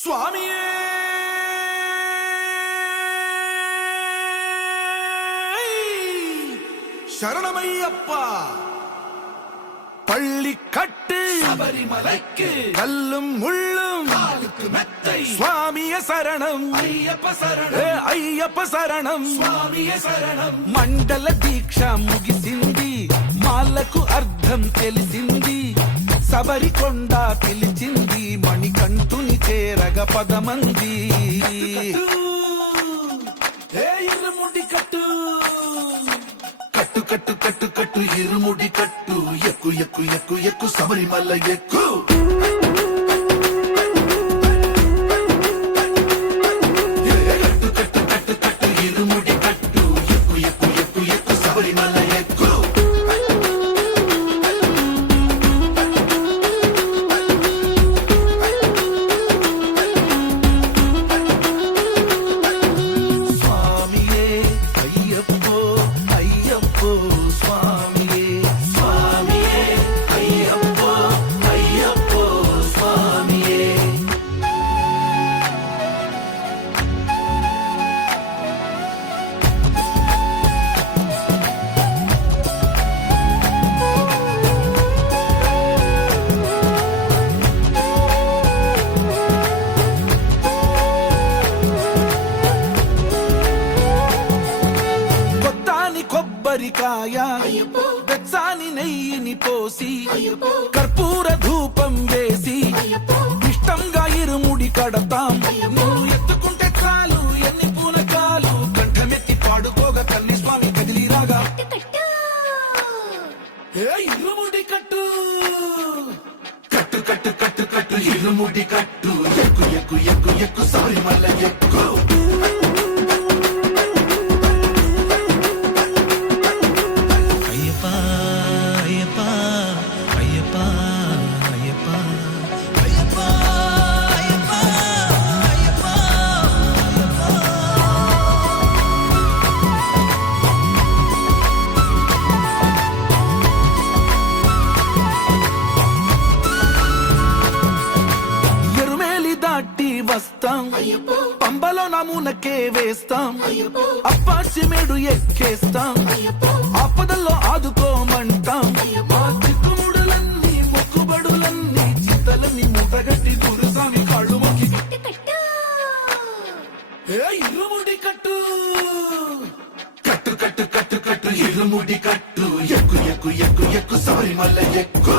சுவாமியே சரணமையப்பா. பள்ளி கட்டு சபரிமலைக்கு கல்லும் முள்ளும் காலுக்கு மெத்தை சுவாமிய சரணம் ஐயப்ப சரணம் అయ్యప్ప శరణం స్వామియ శరణం. మండల దీక్ష ముగిసింది, మాలకు అర్థం తెలిసింది, శబరికొండ పిలిచింది, మణికంఠుని చేరగ పదమంది. ఇరుముడి కట్టు కట్టు కట్టు కట్టు కట్టు ఇరుముడి కట్టు, ఎక్కు ఎక్కు ఎక్కు ఎక్కు శబరిమల ఎక్కు. కట్టు కట్టు కట్టు కట్టు ఇరుముడి కట్టు, ఎక్కు ఎక్కు ఎక్కు ఎక్కు శబరిమల ఎక్కు. స్వామియే అయ్యప్పో అయ్యప్పో స్వామియే స్వామియే అయ్యప్పో అయ్యప్పో స్వామియే. కొత్తాని కొబ్బరికాయ వెచ్చాని నెయ్యిని పోసి కర్పూర ధూపం వేసి ఇష్టంగా ఇరుముడి కడతాం. నువ్వు ఎత్తుకుంటే చాలు ఎన్ని పూనకాలు, కంఠమెత్తి పాడుకోగా కన్ని స్వామి కదిలిరాగా. ఇరుముడి కట్టు కట్టు కట్టు కట్టు కట్టు ఇరుముడి కట్టు, ఎక్కు ఎక్కు ఎక్కు ఎక్కు శబరిమల ఎక్కు. అయ్యప్ప అయ్యప్ప అయ్యప్ప అయ్యప్ప అయ్యప్ప అయ్యప్ప అయ్యప్ప. ఎరుమేలి దాటి వస్తాం, పంబలో నమూనకే వేస్తాం, అప్పాచిమేడు ఎక్కేస్తాం, ఆపదల్లో ఆదుకోమంటాం. మా చిక్కుముడులన్నీ మొక్కుబడులన్నీ చింతలన్నీ మూటగట్టి గురుస్వామి కాళ్ళు మొక్కి ఇరుముడి కట్టు కట్టు కట్టు కట్టు కట్టు ఇరుముడి కట్టు, ఎక్కు ఎక్కు ఎక్కు ఎక్కు శబరిమల ఎక్కు.